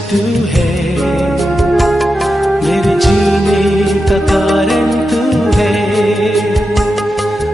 तू है, मेरे जीने का कारण तू है।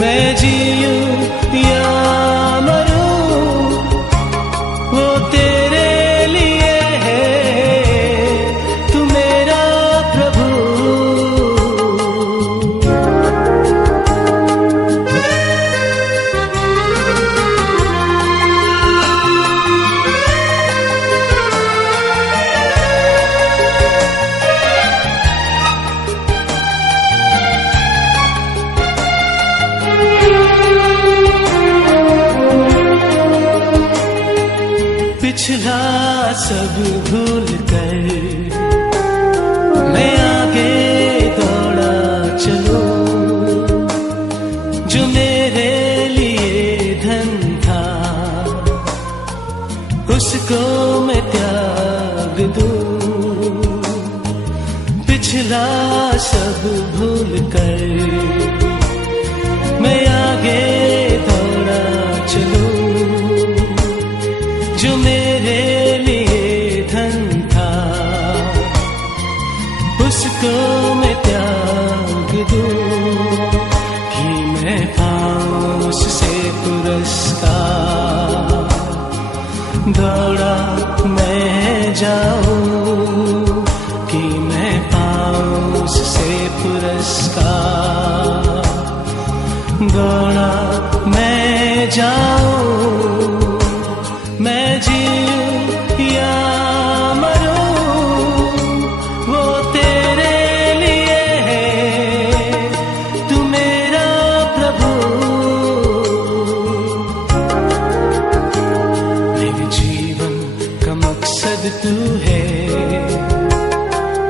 मैं जीऊं या मरूं वो तेरे लिए है, तू मेरा प्रभु। पिछला सब भूल कर मैं आगे दौड़ा चलूं, जो मेरे लिए धन था उसको मैं त्याग दूं। पिछला सब भूल कर मैं आगे दौड़ा चलूं, जो मेरे लिए धन था उसको मैं त्याग दूं, कि मैं पाऊं उससे पुरस्कार। दौड़ा मैं जाऊं कि मैं पाऊं उससे पुरस्कार। दौड़ा मैं जाऊं, मैं जीऊं या मरूं वो तेरे लिए है, तू मेरा प्रभु। मेरे जीवन का मकसद तू है,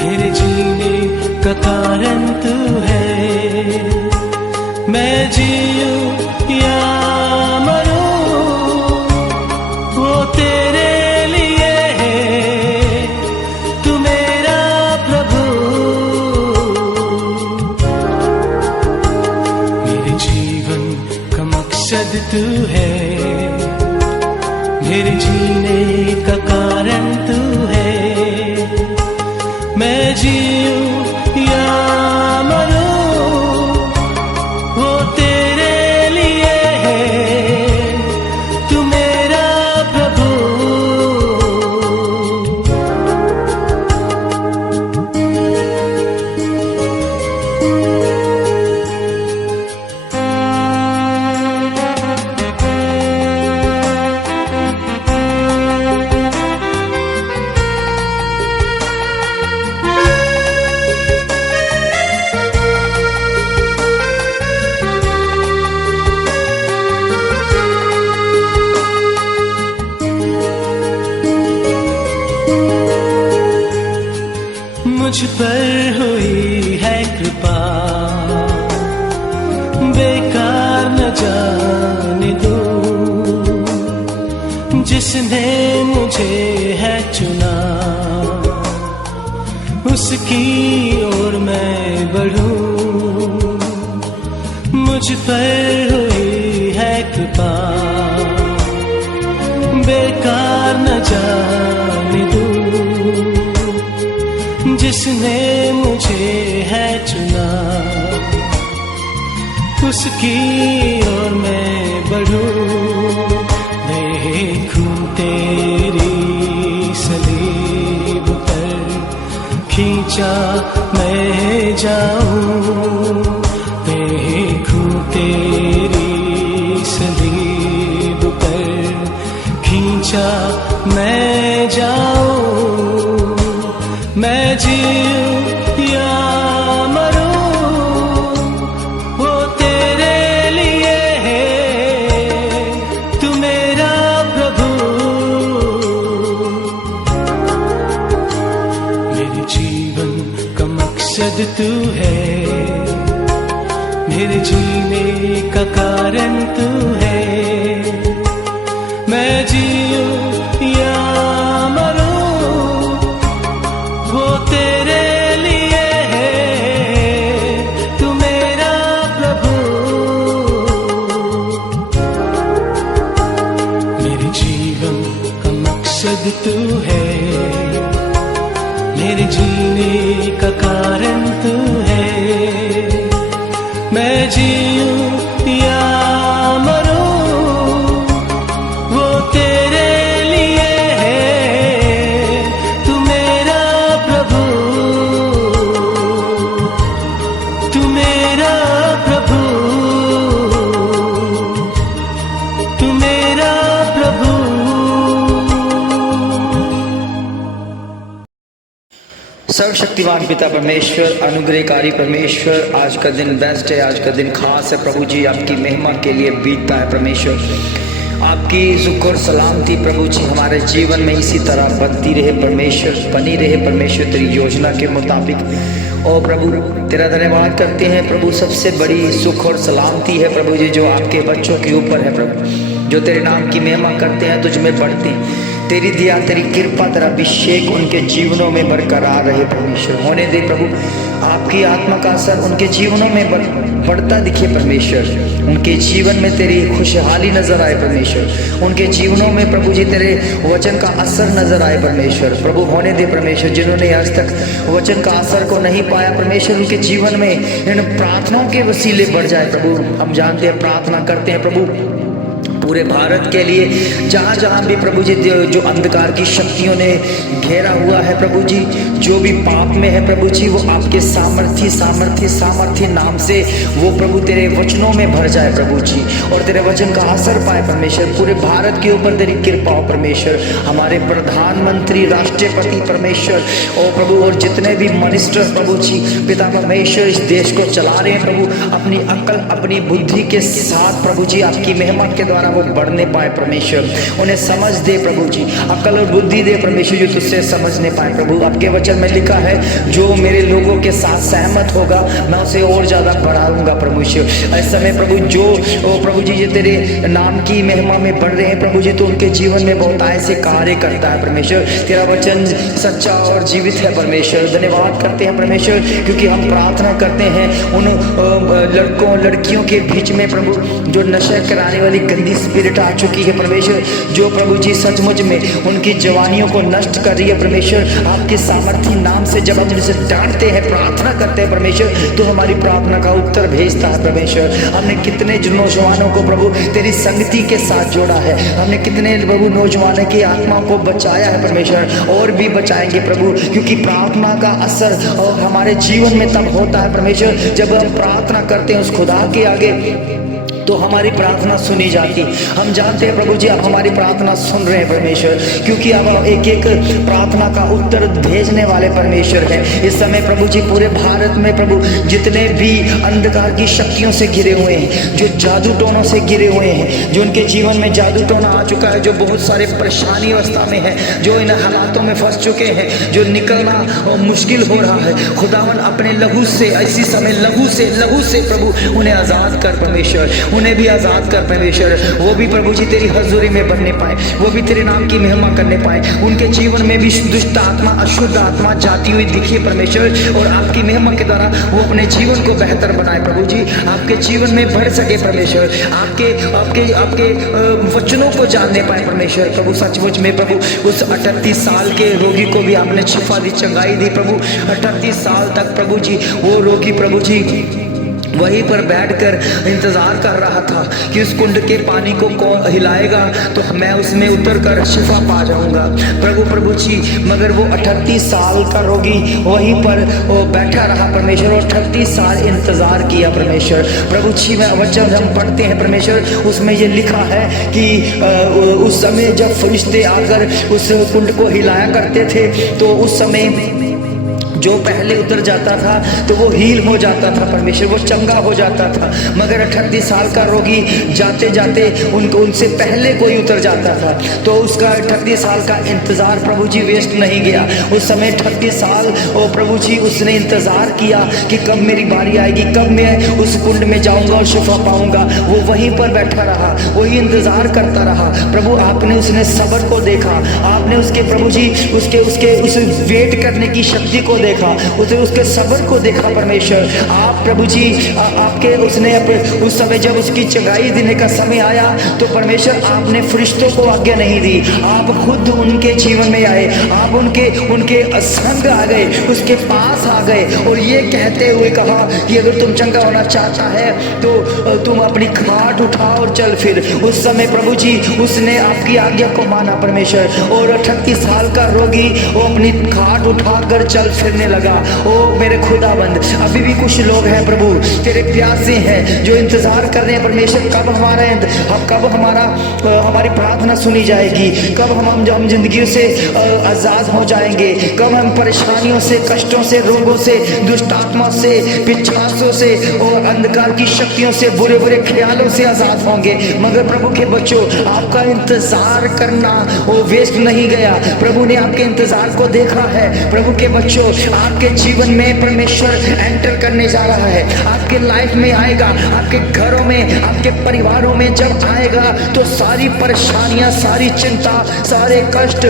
मेरे जीने का कारण तू है। मैं जीऊं या तू है, मेरे जीने का कारण तू है। मैं जीऊं या मरूं वो तेरे लिए है, तू मेरा प्रभु। मुझ पर हुई है कृपा, बेकार न जाने दो। जिसने मुझे है चुना उसकी ओर मैं बढ़ूं। मुझ पर हुई है कृपा, बेकार न जाने दो। जिसने मुझे है चुना उसकी ओर मैं बढ़ूं। देखूं तेरी सलीब पर खींचा मैं जाऊं। देखूं तेरी सलीब पर खींचा मैं जाऊं। मैं जीऊं या मरूं वो तेरे लिए है, तू मेरा प्रभु। मेरे जीवन का मकसद तू है, मेरे जीने का कारण तू है। मैं जीऊं या वो तेरे लिए है, तू मेरा प्रभु। मेरे जीवन का मकसद तू है, सर्वशक्तिमान पिता परमेश्वर, अनुग्रहकारी परमेश्वर, आज का दिन बेस्ट है, आज का दिन खास है प्रभु जी, आपकी महिमा के लिए बीतता है परमेश्वर। आपकी शुक्र सलामती प्रभु जी हमारे जीवन में इसी तरह बनती रहे परमेश्वर, बनी रहे परमेश्वर तेरी योजना के मुताबिक। और प्रभु तेरा धन्यवाद करते हैं प्रभु, सबसे बड़ी सुख और सलामती है प्रभु जी जो आपके बच्चों के ऊपर है प्रभु, जो तेरे नाम की महिमा करते हैं, तुझ में बढ़ते हैं। तेरी दया, तेरी कृपा, तेरा अभिषेक उनके जीवनों में बरकरार रहे परमेश्वर। होने दे प्रभु, आपकी आत्मा का असर उनके जीवनों में बढ़ता दिखे परमेश्वर। उनके जीवन में तेरी खुशहाली नजर आए परमेश्वर। उनके जीवनों में प्रभु जी तेरे वचन का असर नजर आए परमेश्वर। प्रभु होने दे परमेश्वर, जिन्होंने आज तक वचन का असर को नहीं पाया परमेश्वर, उनके जीवन में इन प्रार्थनाओं के वसीले बढ़ जाए प्रभु। हम जानते हैं, प्रार्थना करते हैं प्रभु पूरे भारत के लिए, जहाँ जहाँ भी प्रभु जी जो अंधकार की शक्तियों ने घेरा हुआ है प्रभु जी, जो भी पाप में है प्रभु जी, वो आपके सामर्थ्य सामर्थ्य सामर्थ्य नाम से वो प्रभु तेरे वचनों में भर जाए प्रभु जी, और तेरे वचन का असर पाए परमेश्वर। पूरे भारत के ऊपर तेरी कृपा हो परमेश्वर। हमारे प्रधानमंत्री, राष्ट्रपति परमेश्वर और प्रभु, और जितने भी मिनिस्टर प्रभु जी पिता परमेश्वर इस देश को चला रहे हैं प्रभु, अपनी अक्ल अपनी बुद्धि के साथ प्रभु जी आपकी महिमा के द्वारा वो बढ़ने पाए परमेश्वर। उन्हें समझ दे प्रभु जी, अकल और बुद्धि दे परमेश्वर, जो तुझसे समझने पाए प्रभु। आपके वचन में लिखा है, जो मेरे लोगों के साथ सहमत होगा मैं उसे और ज्यादा बढ़ाऊंगा परमेश्वर। इस समय प्रभु जो प्रभु जी ये तेरे नाम की महिमा में बढ़ रहे हैं प्रभु जी, तो उनके जीवन में बहुत ऐसे कार्य करता है परमेश्वर। तेरा वचन सच्चा और जीवित है परमेश्वर। धन्यवाद करते हैं परमेश्वर, क्योंकि हम प्रार्थना करते हैं उन लड़कों लड़कियों के बीच में प्रभु, जो नशा कराने वाली गंदी स्पिरिट आ चुकी है परमेश्वर, जो प्रभु जी सचमुच में उनकी जवानियों को नष्ट कर रही है परमेश्वर। आपके सामर्थ्य नाम से जब हम उनसे डांटते हैं, प्रार्थना करते हैं परमेश्वर, तो हमारी प्रार्थना का उत्तर भेजता है परमेश्वर। हमने कितने नौजवानों को प्रभु तेरी संगति के साथ जोड़ा है, हमने कितने प्रभु नौजवानों की आत्माओं को बचाया है परमेश्वर, और भी बचाएंगे प्रभु, क्योंकि प्रार्थना का असर और हमारे जीवन में तब होता है परमेश्वर जब हम प्रार्थना करते हैं उस खुदा के आगे, तो हमारी प्रार्थना सुनी जाती। हम जानते हैं प्रभु जी आप हमारी प्रार्थना सुन रहे हैं परमेश्वर, क्योंकि अब एक एक प्रार्थना का उत्तर भेजने वाले परमेश्वर हैं। इस समय प्रभु जी पूरे भारत में प्रभु जितने भी अंधकार की शक्तियों से घिरे हुए हैं, जो जादू टोनों से घिरे हुए हैं, जो उनके जीवन में जादू टोना आ चुका है, जो बहुत सारे परेशानी अवस्था में है, जो इन हालातों में फंस चुके हैं, जो निकलना मुश्किल हो रहा है, खुदावन अपने लहू से ऐसी समय लहू से प्रभु उन्हें आजाद कर परमेश्वर, उन्हें भी आजाद कर परमेश्वर। वो भी प्रभु जी तेरी हजूरी में बनने पाए, वो भी तेरे नाम की महिमा करने पाए, उनके जीवन में भी दुष्ट आत्मा अशुद्ध आत्मा जाती हुई दिखे परमेश्वर, और आपकी महिमा के द्वारा वो अपने जीवन को बेहतर बनाए प्रभु जी, आपके जीवन में बढ़ सके परमेश्वर, आपके आपके आपके वचनों को जानने पाए परमेश्वर। प्रभु सचमुच में प्रभु उस 38 साल के रोगी को भी आपने शिफा दी, चंगाई दी प्रभु। 38 साल तक प्रभु जी वो रोगी प्रभु जी वहीं पर बैठकर इंतजार कर रहा था कि उस कुंड के पानी को कौन हिलाएगा तो मैं उसमें उतरकर शिफा पा जाऊंगा प्रभु जी। मगर वो 38 साल का रोगी वहीं पर वो बैठा रहा परमेश्वर, और 38 साल इंतजार किया परमेश्वर। प्रभु जी में वचन हम पढ़ते हैं परमेश्वर, उसमें ये लिखा है कि उस समय जब फरिश्ते आकर उस कुंड को हिलाया करते थे, तो उस समय जो पहले उतर जाता था तो वो हील हो जाता था परमेश्वर, वो चंगा हो जाता था। मगर 38 साल का रोगी जाते जाते उनसे पहले कोई उतर जाता था, तो उसका 38 साल का इंतजार प्रभु जी वेस्ट नहीं गया। उस समय 38 साल ओ प्रभु जी उसने इंतजार किया कि कब मेरी बारी आएगी, कब मैं उस कुंड में जाऊंगा और शिफा पाऊंगा। वो वहीं पर बैठा रहा, वही इंतजार करता रहा। प्रभु आपने उसने सब्र को देखा, आपने उसके प्रभु जी उसके उस वेट करने की शक्ति को देखा, उसके सब्र को देखा परमेश्वर। आप प्रभु जी आपके उसने उस समय जब उसकी चंगाई देने का समय आया, तो परमेश्वर आपने फरिश्तों को आज्ञा नहीं दी, आप खुद उनके जीवन में आए, आप उनके संग आ गए, उसके पास आ गए, और ये कहते हुए कहा कि अगर तुम चंगा होना चाहता है तो तुम अपनी खाट उठा और चल फिर। उस समय प्रभु जी उसने आपकी आज्ञा को माना परमेश्वर, और 38 साल का रोगी वो अपनी खाट उठाकर चल फिरने सूखने लगा। ओ मेरे खुदाबंद, अभी भी कुछ लोग हैं प्रभु तेरे प्यासे हैं जो इंतजार कर रहे हैं परमेश्वर, कब हमारी प्रार्थना सुनी जाएगी, कब हम जिंदगी से आजाद हो जाएंगे, कब हम परेशानियों से, कष्टों से, रोगों से, दुष्ट आत्मा से, पिशाचों से और अंधकार की शक्तियों से, बुरे बुरे ख्यालों से आजाद होंगे। मगर प्रभु के बच्चों, आपका इंतजार करना वो वेस्ट नहीं गया। प्रभु ने आपके इंतजार को देखा है। प्रभु के बच्चों, आपके जीवन में परमेश्वर एंटर करने जा रहा है, आपके लाइफ में आएगा, आपके घरों में, आपके परिवारों में जब आएगा तो सारी परेशानियां, सारी चिंता, सारे कष्ट,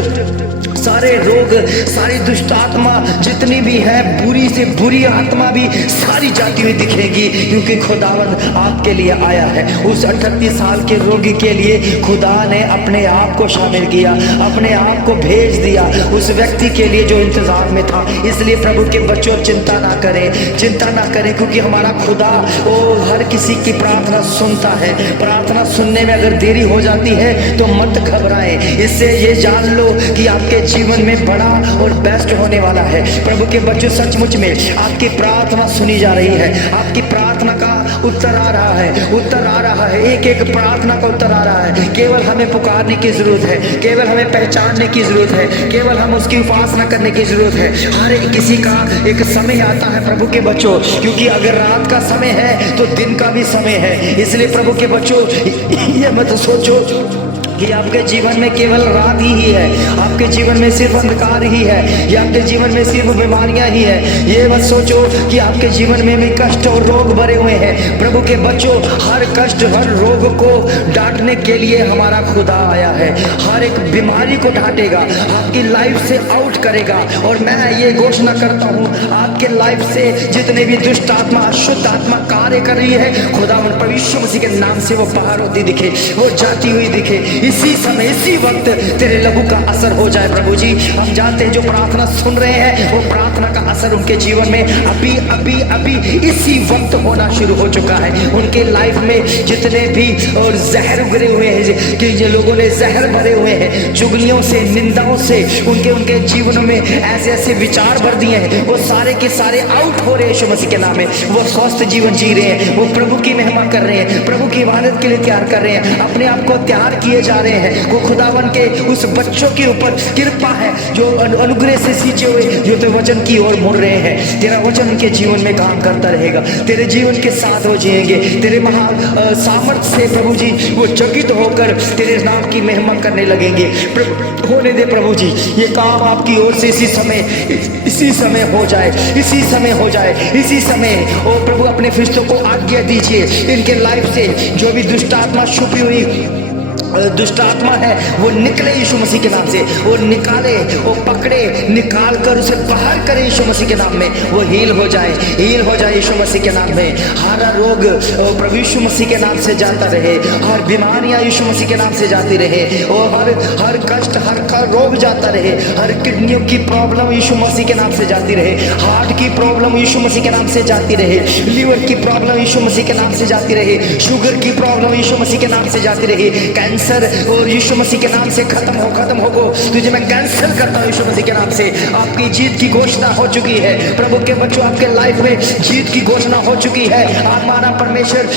सारे रोग, सारी दुष्ट आत्मा जितनी भी है, बुरी से बुरी आत्मा भी सारी जाती हुई दिखेगी, क्योंकि खुदावंद आपके लिए आया है। उस 38 साल के रोगी के लिए खुदा ने अपने आप को शामिल किया, अपने आप को भेज दिया उस व्यक्ति के लिए जो इंतजार में था। इसलिए प्रभु के बच्चों, चिंता ना करें, चिंता ना करें, क्योंकि हमारा खुदा वो हर किसी की प्रार्थना सुनता है। प्रार्थना सुनने में अगर देरी हो जाती है तो मत घबराएं, इससे ये जान लो कि आपके जीवन में बड़ा और बेस्ट होने वाला है। प्रभु के बच्चों, सचमुच में आपकी प्रार्थना सुनी जा रही है, आपकी प्रार्थना का उत्तर आ रहा है, उत्तर आ रहा है, एक एक प्रार्थना का उत्तर आ रहा है। केवल हमें पुकारने की जरूरत है, केवल हमें पहचानने की जरूरत है, केवल हम उसकी उपासना करने की जरूरत है। हर किसी का एक समय आता है प्रभु के बच्चों, क्योंकि अगर रात का समय है तो दिन का भी समय है। इसलिए प्रभु के बच्चों, ये मत सोचो कि आपके जीवन में केवल रात ही है, आपके जीवन में सिर्फ अंधकार ही है, या आपके जीवन में सिर्फ बीमारियां ही है। ये मत सोचो कि आपके जीवन में भी कष्ट और रोग भरे हुए हैं। प्रभु के बच्चों, हर कष्ट, हर रोग को डांटने के लिए हमारा खुदा आया है। हर एक बीमारी को डांटेगा, आपकी लाइफ से आउट करेगा। और मैं ये घोषणा करता हूँ, आपके लाइफ से जितने भी दुष्ट आत्मा, अशुद्ध आत्मा कार्य कर रही है, खुदा प्रभु यीशु मसीह के नाम से वो बाहर होती दिखे, वो जाती हुई दिखे। इसी समय, इसी वक्त तेरे लहू का असर हो जाए। प्रभु जी, हम जानते हैं जो प्रार्थना सुन रहे हैं, वो प्रार्थना का असर उनके जीवन में अभी अभी अभी इसी वक्त होना शुरू हो चुका है। उनके लाइफ में जितने भी और जहर उगरे हुए हैं, कि ये लोगों ने जहर भरे हुए हैं, चुगलियों से, निंदाओं से, उनके जीवनों में ऐसे ऐसे विचार भर दिए हैं, वो सारे के सारे आउट हो रहे हैं यीशु मसीह के नाम में। वो स्वस्थ जीवन जी रहे हैं, वो प्रभु की महिमा कर रहे हैं, प्रभु की इबादत के लिए तैयार कर रहे हैं, अपने आप को तैयार किए जा रहे हैं। वो खुदावन के उस बच्चों के ऊपर कृपा है जो अनुग्रह से सींचे हुए, जो तेरे वचन की ओर मुड़ रहे हैं। तेरा वचन उनके जीवन में काम करता रहेगा, तेरे जीवन के साथ वो जिएंगे। तेरे महा सामर्थ्य से प्रभु जी वो चकित होकर तेरे नाम की महिमा करने लगेंगे। होने दे प्रभु जी, ये काम आपकी ओर से इसी समय हो जाए, इसी समय हो जाए, इसी समय। ओ प्रभु, अपने फरिश्तों को आज्ञा दीजिए, इनके लाइफ से जो भी दुष्ट आत्मा छुपी हुई दुष्ट आत्मा है वो निकले यीशु मसीह के नाम से, वो निकाले, वो पकड़े, निकाल कर उसे बाहर करे यीशु मसीह के नाम में। वो हील हो जाए, हील हो जाए यीशु मसीह के नाम में। हर रोग प्रभु यीशु मसीह के नाम से जाता रहे, हर बीमारियां यीशु मसीह के नाम से जाती रहे, और हर कष्ट, हर रोग जाता रहे। हर किडनियों की प्रॉब्लम यीशु मसीह के नाम से जाती रहे, हार्ट की प्रॉब्लम यीशु मसीह के नाम से जाती रहे, लीवर की प्रॉब्लम यीशु मसीह के नाम से जाती रहे, शुगर की प्रॉब्लम यीशु मसीह के नाम से जाती रहे, कैंसर और यीशु मसीह के नाम से खत्म हो। तुझे मैं कैंसिल करता हूँ यीशु मसीह के नाम से। आपकी जीत की घोषणा हो चुकी है प्रभु के बच्चों, आपके लाइफ में जीत की घोषणा हो चुकी है। हमारा परमेश्वर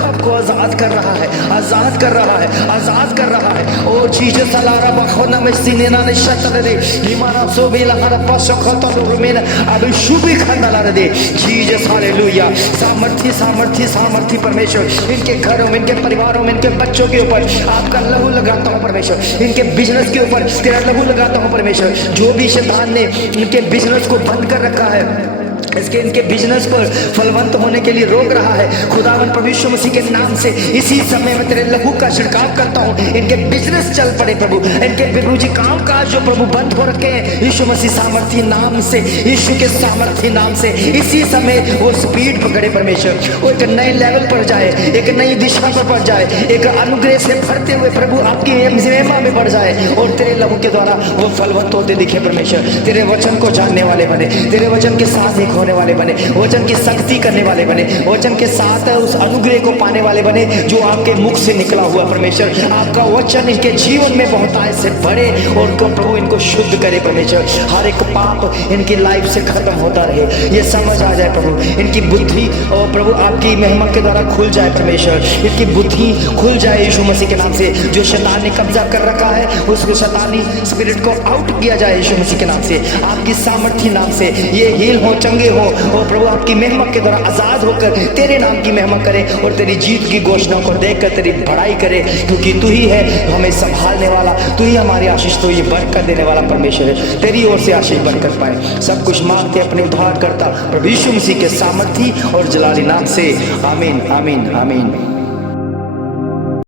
आपको आजाद कर रहा है, आजाद कर रहा है, आजाद कर रहा है। ओ जीसस अलारा बखोना में सीनेना ने शतन दे हिमाना सो बेला हरा पासो खतो रुमेना अभी शुभी खंडला दे। Jesus hallelujah. सामर्थी सामर्थी सामर्थी परमेश्वर इनके घरों में, इनके परिवारों में, इनके बच्चों के ऊपर आपका लहू लगाता हूँ परमेश्वर। इनके बिजनेस के ऊपर तेरा लहू लगाता हूँ परमेश्वर। जो भी शैतान ने इनके बिजनेस को बंद कर रखा है, इसके इनके बिजनेस पर फलवंत होने के लिए रोक रहा है, खुदावन प्रभु यीशु मसीह के नाम से इसी समय में तेरे लहू का छिड़काव करता हूँ। इनके बिजनेस चल पड़े प्रभु, इनके प्रभु जी काम काज जो प्रभु बंद हो रखे हैं यीशु मसीह सामर्थी नाम से, यीशु के सामर्थी नाम से इसी समय वो स्पीड पकड़े परमेश्वर। वो एक नए लेवल पर जाए, एक नई दिशा पर बढ़ जाए, एक अनुग्रह से भरते हुए प्रभु आपकी महिमा में बढ़ जाए, और तेरे लहू के द्वारा वो फलवंत होते दिखे परमेश्वर। तेरे वचन को जानने वाले बने, तेरे वचन के साथ एक होने वाले बने, वचन की शक्ति करने वाले बने, वचन के साथ उस अनुग्रह को पाने वाले बने जो आपके मुख से निकला हुआ। परमेश्वर आपका वचन इनके जीवन में बहुतायत से बढ़े और प्रभु इनको शुद्ध करे। परमेश्वर हर एक पाप इनकी लाइफ से खत्म होता रहे, ये समझ आ जाए प्रभु। इनकी बुद्धि और प्रभु आपकी महिमा के द्वारा खुल जाए। परमेश्वर इनकी बुद्धि खुल जाए यीशु मसीह के नाम से। जो शैतान ने कब्जा कर रखा है उसको शैतानी स्पिरिट को आउट किया जाए यीशु मसीह के नाम से, आपकी सामर्थ्य नाम से। ये हील हो, चंगे हो और प्रभु आपकी महिमा के द्वारा आजाद होकर तेरे नाम की महिमा करें और तेरी जीत की घोषणा को देखकर तेरी बड़ाई करे, क्योंकि तू ही है हमें संभालने वाला, तू ही हमारी आशीष, तू ये बरकत देने वाला परमेश्वर है। तेरी ओर से आशीष बरकत पाए। सब कुछ मांगते अपने उद्धार करता प्रभु यीशु मसीह के सामर्थ्य और जलाली नाम से। आमीन, आमीन, आमीन।